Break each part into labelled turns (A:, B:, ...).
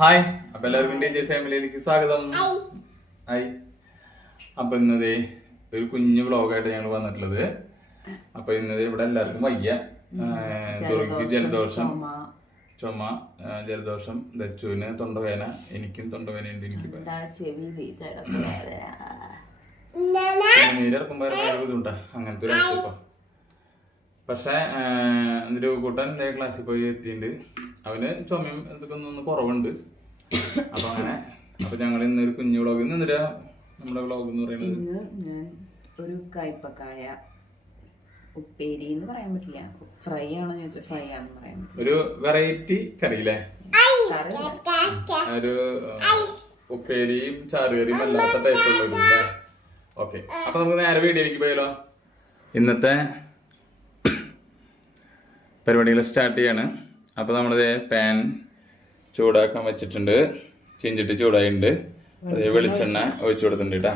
A: Hi അപ്പൊ എല്ലാവർക്കും D ഫാമിലിയിലേക്ക് സ്വാഗതം. ഹായ് അപ്പൊ ഇന്നതേ ഒരു കുഞ്ഞു വ്ളോഗായിട്ട് ഞങ്ങൾ വന്നിട്ടുള്ളത്. അപ്പൊ ഇന്നത് ഇവിടെ എല്ലാവർക്കും വയ്യ. ജലദോഷം ചുമ. ജലദോഷം ദച്ചുവിന് തൊണ്ടവേന എനിക്കും തൊണ്ടവേന ഉണ്ട് എനിക്ക് നീരിറക്കുമ്പോ ബുദ്ധിമുട്ടാ. അങ്ങനത്തെ ഒരു പക്ഷെ ഒരു കൂട്ടൻ ക്ലാസ്സിൽ പോയി എത്തിയിട്ടുണ്ട്. അവന് ചുമയും എന്തൊക്കെ ഒന്ന് കുറവുണ്ട്. അപ്പൊ അങ്ങനെ അപ്പൊ ഞങ്ങൾ ഇന്നൊരു കുഞ്ഞു വ്ളോഗ് ഇന്ന് എന്തിനാ നമ്മുടെ വ്ളോഗ് എന്ന് പറയുന്നത്?
B: ഇന്ന് ഞാൻ ഒരു കയ്പക്കായ ഉപ്പേരി എന്ന് പറയാൻ പറ്റില്ല. ഫ്രൈ ആണോ ചോദിച്ചാൽ ഫ്രൈ ആണെന്ന് പറയാൻ
A: ഒരു വെറൈറ്റി കറി അല്ലേ. ഒരു ഉപ്പേരിയും ചാറുകറിയും അല്ലാത്ത ടൈപ്പുള്ള ഒരു അല്ലേ ഓക്കെ അപ്പൊ നമുക്ക് നേരെ വീഡിയോയിലേക്ക് പോയാലോ? ഇന്നത്തെ പരിപാടികൾ സ്റ്റാർട്ട് ചെയ്യാണ്. അപ്പൊ നമ്മളിത് പാൻ ചൂടാക്കാൻ വെച്ചിട്ടുണ്ട്. ചീഞ്ചിട്ട് ചൂടായിട്ടുണ്ട്. അതേ വെളിച്ചെണ്ണ ഒഴിച്ചു. കൊടുത്തിട്ടുണ്ട് കേട്ടോ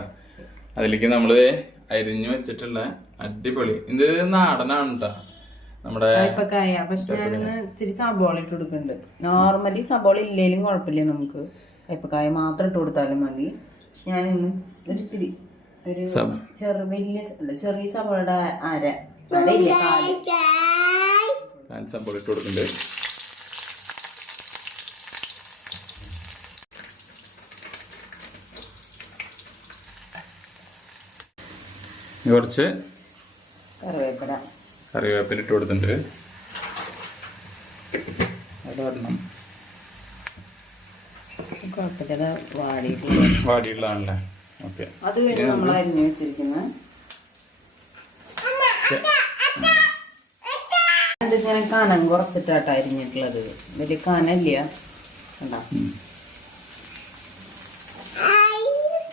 A: അതിലേക്ക് നമ്മൾ അരിഞ്ഞു വെച്ചിട്ടുള്ള അടിപൊളി. ഇത് നാടനാണ് കേട്ടോ നമ്മുടെ
B: പക്ഷെ ഞാനിന്ന് ഇച്ചിരി സബോള ഇട്ട് കൊടുക്കുന്നുണ്ട്. നോർമലി സബോള ഇല്ലേലും കുഴപ്പമില്ല നമുക്ക്. കയ്പക്കായ മാത്രം ഇട്ട് കൊടുത്താലും മതി. ഞാനിന്ന് ഒരു ഇത്തിരി ഒരു ചെറു വലിയ ചെറിയ സബോളയുടെ അര.
A: സബോള ഇട്ട് കൊടുക്കുന്നുണ്ട്. കുറച്ച്
B: കറിവേപ്പില.
A: കറിവേപ്പില ഇട്ട് കൊടുത്തിട്ടുണ്ട്.
B: വാടിയിട്ട്
A: വാടിയുള്ളതാണല്ലേ ഓക്കെ
B: അത് കഴിഞ്ഞ് നമ്മൾ അരിഞ്ഞു വെച്ചിരിക്കുന്ന. ഇത് ഞാൻ കനം കുറച്ചിട്ടാട്ടോ അരിഞ്ഞിട്ടുള്ളത്. വലിയ കനല്ല കണ്ടോ?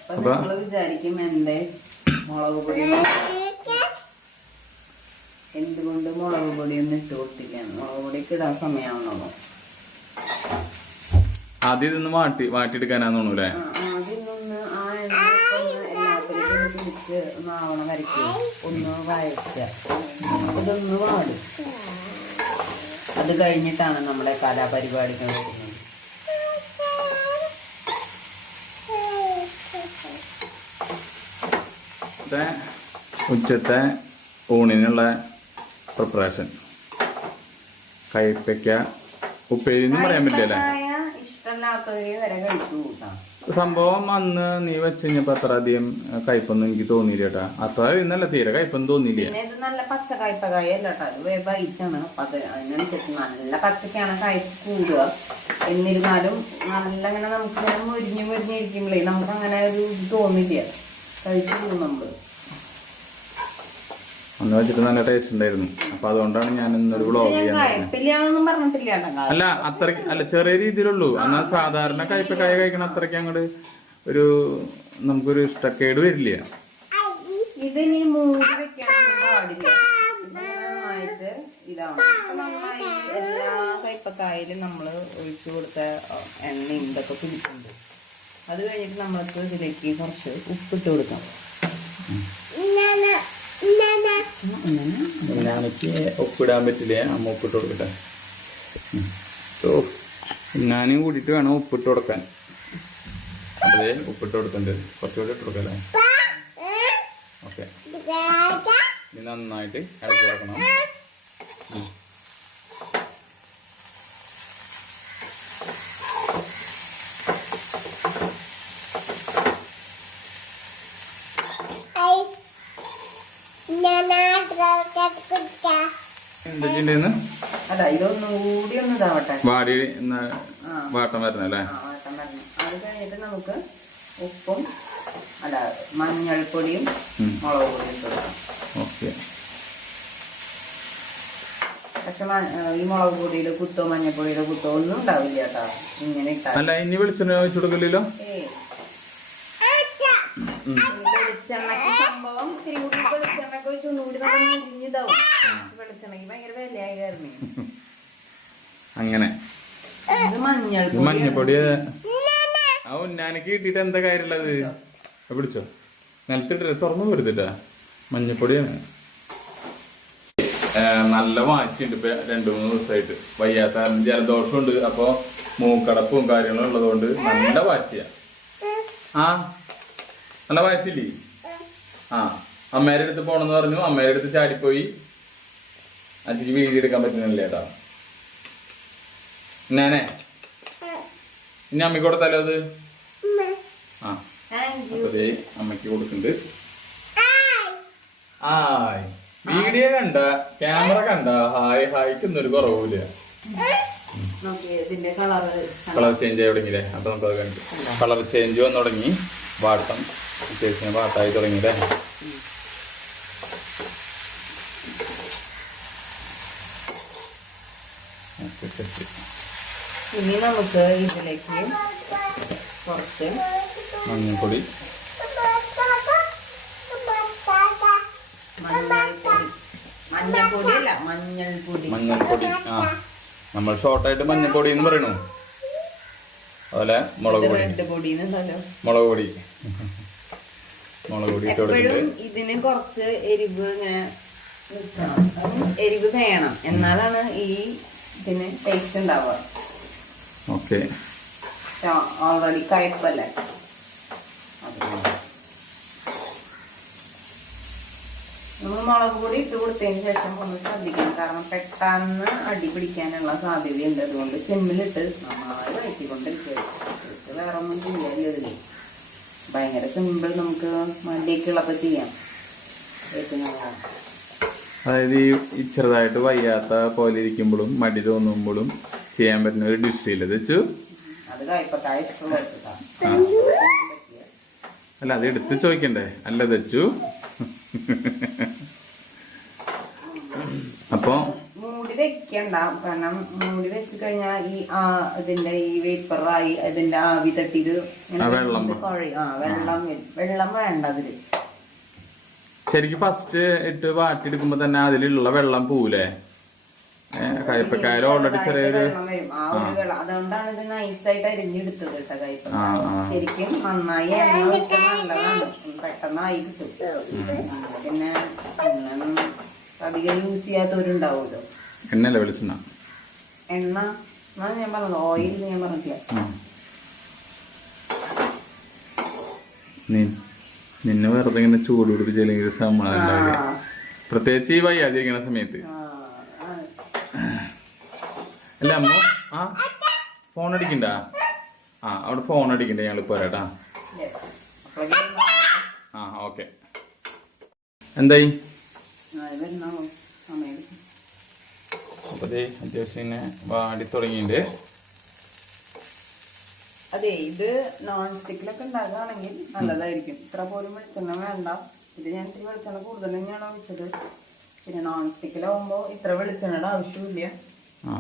B: അപ്പൊ നിങ്ങൾ വിചാരിക്കും എന്റെ മുളക് പൊടി എന്തുകൊണ്ട് മുളക് പൊടി ഒന്ന് ഇട്ട് കൊടുത്തിരിക്കാന്ന് മുളക് പൊടിക്ക് ഇടാൻ സമയമാണല്ലോ
A: ആദ്യം ഇതൊന്ന് വാട്ടി വാട്ടിയെടുക്കാനാന്ന് അല്ലേ
B: ആദ്യം ഒന്ന് ആ ഒന്ന് എല്ലാത്തിലേക്കും ഒന്ന് പിടിച്ച് മാവണ വരയ്ക്കും ഒന്ന് വരച്ച ഇതൊന്ന് വാടും. അത് കഴിഞ്ഞിട്ടാണ് നമ്മുടെ കലാപരിപാടികൾ. വരുന്നത്
A: ഇന്നത്തെ ഉച്ചത്തെ ഊണിനുള്ള പ്രിപ്പറേഷൻ കയ്പയ്ക്ക ഉപ്പേരിന്ന് പറയാൻ പറ്റില്ല സംഭവം അന്ന് നീ വെച്ച് കഴിഞ്ഞപ്പോ അത്ര അധികം കയ്പൊന്നും എനിക്ക് തോന്നിയില്ല കേട്ടാ. അത്ര ഇന്നല്ല തീരെ കയ്പൊന്നും തോന്നിയില്ല.
B: നല്ല പച്ച അത് അതിനനുസരിച്ച് നല്ല പച്ചക്കാണ് കയ്പ് കൂടുക എന്നിരുന്നാലും നല്ല അങ്ങനെ നമുക്ക് മുരിഞ്ഞു മുരിഞ്ഞ് മുരിഞ്ഞിരിക്കുമ്പോഴേ നമുക്ക് അങ്ങനെ ഒരു തോന്നില്ല. കഴിച്ചു പോകും നമ്മൾ
A: അന്ന് വെച്ചിട്ട് നല്ല ടേസ്റ്റ് ഉണ്ടായിരുന്നു. അപ്പൊ അതുകൊണ്ടാണ് ഞാൻ ഇന്നൊരു
B: ബ്ലോഗ്
A: ചെയ്യാൻ അല്ല അത്ര അല്ല ചെറിയ രീതിയിലുള്ളൂ. എന്നാൽ സാധാരണ കയ്പക്കായ കഴിക്കണ അത്രയ്ക്ക് അങ്ങോട്ട് ഒരു നമുക്കൊരു ഇഷ്ടക്കേട് വരില്ല.
B: ഇത് ഇനി മൂടി വെക്കാനൊന്നും പാടില്ല. ഇത് നന്നായിട്ട് ഇതാവണം. ഇപ്പൊ നന്നായി എല്ലാ കയ്പക്കായാലും നമ്മൾ ഒഴിച്ചു കൊടുത്ത എണ്ണ ഇതൊക്കെ പിടിച്ചിട്ടുണ്ട്. അത് കഴിഞ്ഞിട്ട് നമ്മൾക്ക് ഇതിലേക്ക് കുറച്ച് ഉപ്പിട്ട് കൊടുക്കാം. ഉം, അങ്ങനെ
A: ഞാനെനിക്ക് ഒപ്പിടാൻ പറ്റില്ല? അമ്മ ഒപ്പിട്ട് കൊടുക്കട്ടെ. ഓ ഞാനും കൂടിയിട്ട് വേണം ഉപ്പിട്ട് കൊടുക്കാൻ. അതെ ഉപ്പിട്ട് കൊടുത്തിട്ടുണ്ട് കുറച്ചുകൂടി ഇട്ട് കൊടുക്കല്ലേ ഓക്കെ. നന്നായിട്ട് ഇളക്കി കൊടുക്കണം. ഉം.
B: അല്ല ഇതൊന്നും കൂടി ഒന്ന് ഇതാവട്ടെ
A: വാടി. വാട്ടം വരണല്ലേ
B: ആ, ആട്ടം വരണം. അത് കഴിഞ്ഞിട്ട് നമുക്ക് ഉപ്പും അല്ല മഞ്ഞൾപ്പൊടിയും. മുളക് പൊടിയും ഇട്ട് കൊടുക്കാം
A: ഓക്കെ
B: പക്ഷെ ഈ മുളക് പൊടിയുടെ കുത്തോ മഞ്ഞൾപ്പൊടിയുടെ കുത്തോ ഒന്നും ഉണ്ടാവില്ല കേട്ടോ ഇങ്ങനെ
A: അല്ല ഇനി വെളിച്ചെണ്ണ വെച്ച് കൊടുക്കില്ലല്ലോ.
B: ഈ സംഭവം ഇത്തിരി കൂടി വെളിച്ചെണ്ണയ്ക്ക് ഒഴിച്ച് നമ്മൾ മുരിഞ്ഞിതാവും
A: അങ്ങനെ. മഞ്ഞപ്പൊടി ആ ഉന്നാനക്ക് കിട്ടിയിട്ട് എന്താ കാര്യമുള്ളത്? പിടിച്ചോ. നിലത്തിട്ടില്ല തുറന്നു പോരുത്തിട്ടാ മഞ്ഞപ്പൊടിയാണ് നല്ല വാശിയുണ്ട് ഇപ്പൊ രണ്ടു മൂന്ന് ദിവസമായിട്ട് വയ്യാത്ത ജലദോഷമുണ്ട്. അപ്പൊ മൂക്കടപ്പും കാര്യങ്ങളും ഉള്ളതുകൊണ്ട് നല്ല വാശിയാ. ആ? നല്ല വാശിയില്ലേ? ആ. അമ്മേരെ അടുത്ത് പോണെന്ന് പറഞ്ഞു. അമ്മേരെ അടുത്ത് ചാടിപ്പോയി. അച്ഛക്ക് വീതി എടുക്കാൻ പറ്റുന്നില്ല ഏട്ടാ. ഞാനേ ഇനി അമ്മയ്ക്ക് കൊടുത്താലോ അത്? ആ.
B: താങ്ക് യു
A: അപ്പൊ ദേ അമ്മയ്ക്ക് കൊടുക്കുന്നുണ്ട്. ആയ് വീഡിയോ കണ്ട ക്യാമറ കണ്ട ഹായ് ഹായ്ക്ക് ഒന്നൊരു കുറവില്ല
B: നോക്കിയേ ഇതിന്റെ കളറ്
A: കളർ ചേഞ്ച് ആയി തുടങ്ങിയില്ലേ? അപ്പൊ നമുക്ക് കണ്ടു. കളർ ചേഞ്ച് വന്നു തുടങ്ങി. വാട്ടം ചേച്ചിനെ വാട്ടായി തുടങ്ങിയില്ലേ?
B: ഇനി നമുക്ക് ഇതിലേക്ക് കുറച്ച്
A: മഞ്ഞൾപ്പൊടി.
B: മഞ്ഞൾപ്പൊടി. അല്ല മഞ്ഞൾപ്പൊടി.
A: മഞ്ഞൾപ്പൊടി. ആ. നമ്മൾ ഷോർട്ടായിട്ട് മഞ്ഞൾപ്പൊടി എന്ന് പറയണു. അതുപോലെ മുളക് പൊടി. മുളക് പൊടി. മുളക് പൊടി
B: എപ്പോഴും ഇതിന് കുറച്ച് എരിവ് ഇങ്ങനെ എരിവ് വേണം. എന്നാലാണ് ഈ ഇതിന് ടേസ്റ്റ് ഉണ്ടാവുക.
A: ഓക്കെ
B: ഓൾറെഡി കയപ്പല്ലേ. നമ്മൾ മുളക് പൊടി ഇട്ട് കൊടുത്തതിന് ശേഷം ഒന്ന് ശ്രദ്ധിക്കണം. കാരണം പെട്ടെന്ന് അടി പിടിക്കാനുള്ള സാധ്യതയുണ്ട്. അതുകൊണ്ട് സിമ്മിലിട്ട് നന്നായി വഴറ്റിക്കൊണ്ടിരിക്കുക. വേറെ ഒന്നും ചെയ്യാനില്ല ഭയങ്കര സിമ്പിൾ നമുക്ക് മടിയൊക്കെയുള്ളപ്പോൾ ചെയ്യാം. ഏറ്റവും നല്ലതാണ്
A: അതായത് ഈ ചെറുതായിട്ട് വയ്യാത്ത പോലെ ഇരിക്കുമ്പോഴും മടി തോന്നുമ്പോഴും ചെയ്യാൻ പറ്റുന്ന ഒരു ഡിഷ് ഇല്ല വെച്ചു? അല്ല അത് എടുത്ത് ചോദിക്കണ്ടേ? അല്ല തെച്ചു അപ്പൊ
B: മൂടി വെക്കണ്ട. കാരണം മൂടി വെച്ച് കഴിഞ്ഞാൽ ഈ ആ ഇതിന്റെ ഈ വേപ്പറായി ഇതിന്റെ ആവി തട്ടിയത്
A: വെള്ളം
B: വെള്ളം വേണ്ട അതിൽ.
A: ശരിക്കും ഫസ്റ്റ് ഇട്ട് വാട്ടിയെടുക്കുമ്പോ തന്നെ അതിലുള്ള വെള്ളം പോവില്ലേ കയ്പക്കായാലും ഓൾറെഡി ചെറിയൊരു
B: വെള്ളം വരും. ആ ഒരു വെള്ളം. അതുകൊണ്ടാണ് ഇത് നൈസായിട്ട് അരിഞ്ഞെടുത്തത് കേട്ടോ കയ്പ
A: ആ ആ.
B: ശരിക്കും നന്നായി എണ്ണ ഒഴിച്ചാൽ നല്ലതാണ്. പെട്ടെന്നായി കിട്ടും പിന്നെ അങ്ങനെ അധികം യൂസ് ചെയ്യാത്തവരുണ്ടാവുമല്ലോ.
A: എണ്ണല്ലേ വെളിച്ചെണ്ണ?
B: എണ്ണ. ഞാൻ പറഞ്ഞത്? ഓയിൽ ഞാൻ പറഞ്ഞില്ല
A: നിന്നെ വെറുതെ ഇങ്ങനെ ചൂട് പിടിപ്പിച്ചില്ലെങ്കിൽ ഒരു സമാധാനം ഉണ്ടാവില്ല
B: ആ.
A: പ്രത്യേകിച്ച് ഈ വയ്യാതിരിക്കണ സമയത്ത്. അല്ല അമ്മ ആ ഫോൺ അടിക്കണ്ട ആ അവിടെ ഫോൺ അടിക്കണ്ട ഞങ്ങൾ പോരാട്ടാ ആ ഓക്കെ. എന്തായി? അപ്പൊ അത്യാവശ്യം ഇങ്ങനെ വാടി തുടങ്ങിയിട്ടുണ്ട്.
B: അതെ ഇത് നോൺ സ്റ്റിക്കിലൊക്കെ ഉണ്ടാകുകയാണെങ്കിൽ നല്ലതായിരിക്കും. ഇത്ര പോലും വെളിച്ചെണ്ണ വേണ്ട. ഇത് ഞാൻ ഇത്തിരി വെളിച്ചെണ്ണ കൂടുതൽ തന്നെയാണ് വെച്ചത് പിന്നെ നോൺ സ്റ്റിക്കിലാവുമ്പോൾ ഇത്ര വെളിച്ചെണ്ണയുടെ ആവശ്യമില്ല
A: ആ.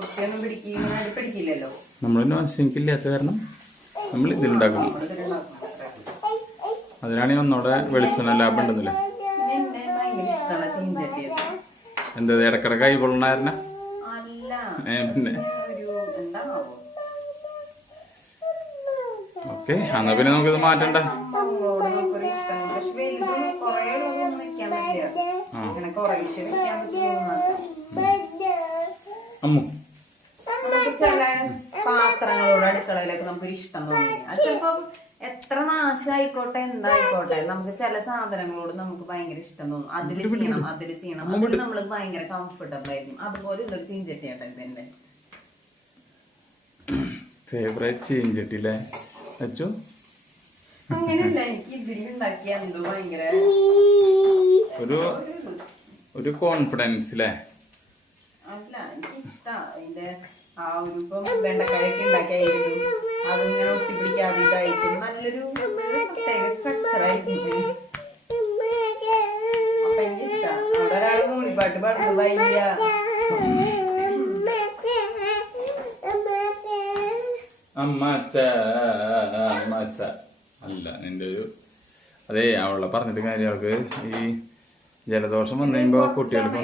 B: ഒട്ടിയൊന്നും പിടിക്കുന്ന പിടിക്കില്ലല്ലോ.
A: നമ്മൾ നോൺ സ്റ്റിക്ക് ഇല്ലാത്ത കാരണം നമ്മൾ
B: ഇതിലുണ്ടാക്കണം
A: അതിനാണ് ഞാൻ ഒന്നൂടെ വെളിച്ചെണ്ണ ലാഭം ഉണ്ടെന്നില്ലേ? എന്താ ഇടക്കിടക്കായി പൊള്ളണായിരുന്ന പിന്നെ? ഓക്കെ എന്നാ പിന്നെ നമുക്കിത് മാറ്റണ്ട? അമ്മു.
B: നമുക്ക് ചില പാത്രങ്ങളോട് അടുക്കളയിലൊക്കെ നമുക്കൊരു ഇഷ്ടം തോന്നി അത് ചിലപ്പോ എത്ര നാശമായിക്കോട്ടെ എന്തായിക്കോട്ടെ നമുക്ക് ചില സാധനങ്ങളോട് നമുക്ക് ഭയങ്കര ഇഷ്ടം തോന്നും. അതിൽ ചെയ്യണം അതിൽ ചെയ്യണം. അത് നമ്മൾ ഭയങ്കര കംഫർട്ടബിൾ ആയിരിക്കും. അതുപോലെ ഉള്ളൊരു ചീഞ്ചട്ടിയാട്ടെ ഇതെന്റെ.
A: ഫേവറേറ്റ് ചേഞ്ചിട്ടില്ലേ അച്ചു
B: ഭയങ്കര
A: ഒരു ഒരു കോൺഫിഡൻസ് അല്ലേ
B: അല്ല എനിക്ക് ഇഷ്ടാ അതിന്റെ ആ ഒരു ഇപ്പം വെണ്ടക്കായൊക്കെ ഉണ്ടാക്കിയായിരുന്നു. അതിങ്ങനെ ഒട്ടിപ്പിടിക്കാതെ ഇതായിട്ട് നല്ലൊരു പ്രത്യേക സ്ട്രക്ചർ ആയിരിക്കും അപ്പൊ എനിക്ക് ഇഷ്ടാ അവിടെ ഒരാൾ മൂളിപ്പാട്ട് പാടുന്നു വയ്യ
A: അമ്മ അമ്മച്ച. അല്ല നിന്റെ ഒരു അതെ അവളെ പറഞ്ഞിട്ട് കാര്യം അവൾക്ക് ഈ ജലദോഷം വന്നു കഴിയുമ്പോ കുട്ടികൾക്ക്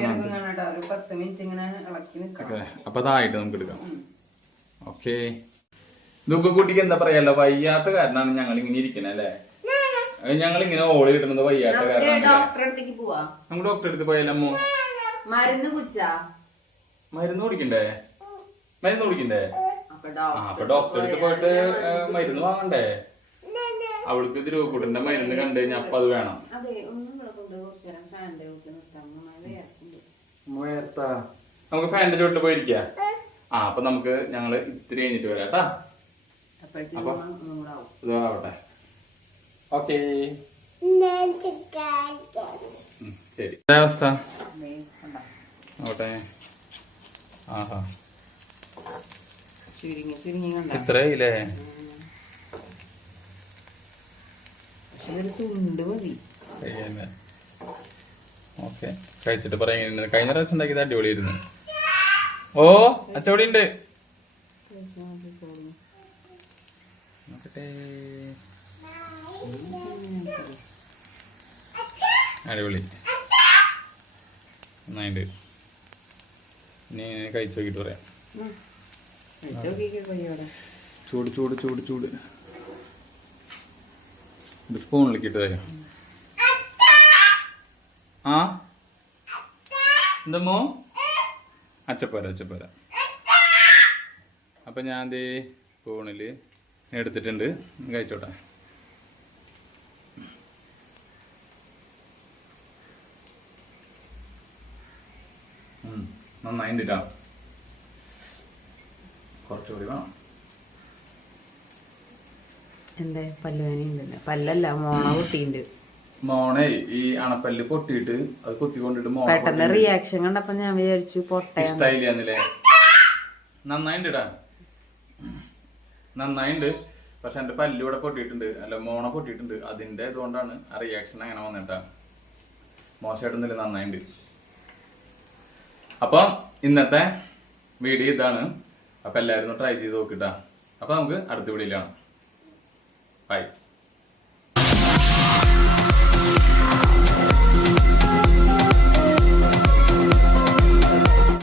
A: അപ്പൊ അതായിട്ട് നമുക്ക് എടുക്കാം. ഓക്കെ. ദുഃഖക്കുട്ടിക്ക് എന്താ പറയാലോ? വയ്യാത്ത കാരണമാണ് ഞങ്ങൾ ഇങ്ങനെ ഇരിക്കണേ അല്ലേ? ഞങ്ങൾ ഇങ്ങനെ ഓളി കിട്ടുന്നത് വയ്യാത്ത
B: കാരണമാണ്
A: നമുക്ക് ഡോക്ടറെ അടുത്ത് പോയാലോ
B: മരുന്ന്
A: മരുന്ന് കുടിക്കണ്ടേ? മരുന്ന് കുടിക്കണ്ടേ?
B: അപ്പൊ
A: ആ അപ്പൊ ഡോക്ടറെ അടുത്ത് പോയിട്ട് മരുന്ന് വാങ്ങണ്ടേ? അവൾക്ക് ദ്രൂക്കൂട്ടന്റെ മരുന്ന് കണ്ടു കഴിഞ്ഞാൽ അപ്പൊ അത് വേണം. നമുക്ക് ഫാനിന്റെ ചോട്ടിൽ പോയിരിക്കാ? ആ അപ്പൊ നമുക്ക് ഞങ്ങൾ ഇത്തിരി കഴിഞ്ഞിട്ട് വരാം കേട്ടാ അപ്പൊ ആവട്ടെ. ഓക്കെ. ശരി. അവസ്ഥ? ആവട്ടെ. ആഹാ.
B: ചുരുങ്ങി ചുരുങ്ങി കണ്ട.
A: ഇത്രയില്ലേ
B: പക്ഷെ ഇതൊരു തുണ്ട് മതി.
A: ഓക്കെ. കഴിച്ചിട്ട് പറയാ കഴിഞ്ഞ പ്രാവശ്യം ഉണ്ടാക്കിയത് അടിപൊളിയായിരുന്നു. ഓ അച്ചവിടെ ഉണ്ട് അടിപൊളി. നന്നായിട്ട് ഇനി കഴിച്ചു നോക്കിട്ട് പറയാം. ചൂട് ചൂട് ചൂട് ചൂട്. സ്പൂണിലേക്ക് ഇട്ട് തരാം. ആ? എന്തമ്മോ അച്ചപ്പോര അച്ചപ്പോര. അപ്പൊ ഞാൻ ദേ സ്പൂണിൽ എടുത്തിട്ടുണ്ട് കഴിച്ചോട്ടെ. നന്നായിട്ടാ. കുറച്ചുകൂടി വേണം.
B: എന്താ പല്ലുവേന ഉണ്ടല്ലോ. പല്ലല്ല മോണ പൊട്ടിണ്ട്
A: മോണേ ഈ അണപ്പല്ല് പൊട്ടിയിട്ട് അത് കുത്തിക്കൊണ്ടിട്ട് മോണ
B: പെട്ടെന്ന് റിയാക്ഷൻ കണ്ടപ്പോ ഞാൻ വിചാരിച്ചു പൊട്ടയാന്ന്
A: ഇഷ്ടായില്ലേ നന്നായിണ്ടാ നന്നായിണ്ട്. പക്ഷെ എന്റെ പല്ല് ഇവിടെ പൊട്ടിയിട്ടുണ്ട്. അല്ല മോണ പൊട്ടിയിട്ടുണ്ട്. അതിന്റെ ഇതുകൊണ്ടാണ് ആ റിയാക്ഷൻ അങ്ങനെ വന്നിട്ടാ. മോശമായിട്ടൊന്നുമില്ല നന്നായിണ്ട്. അപ്പൊ ഇന്നത്തെ വീഡിയോ ഇതാണ്. അപ്പൊ എല്ലാവരും ട്രൈ ചെയ്ത് നോക്കിട്ടാ. അപ്പൊ നമുക്ക് അടുത്ത വീഡിയോയിലാണ് ബൈ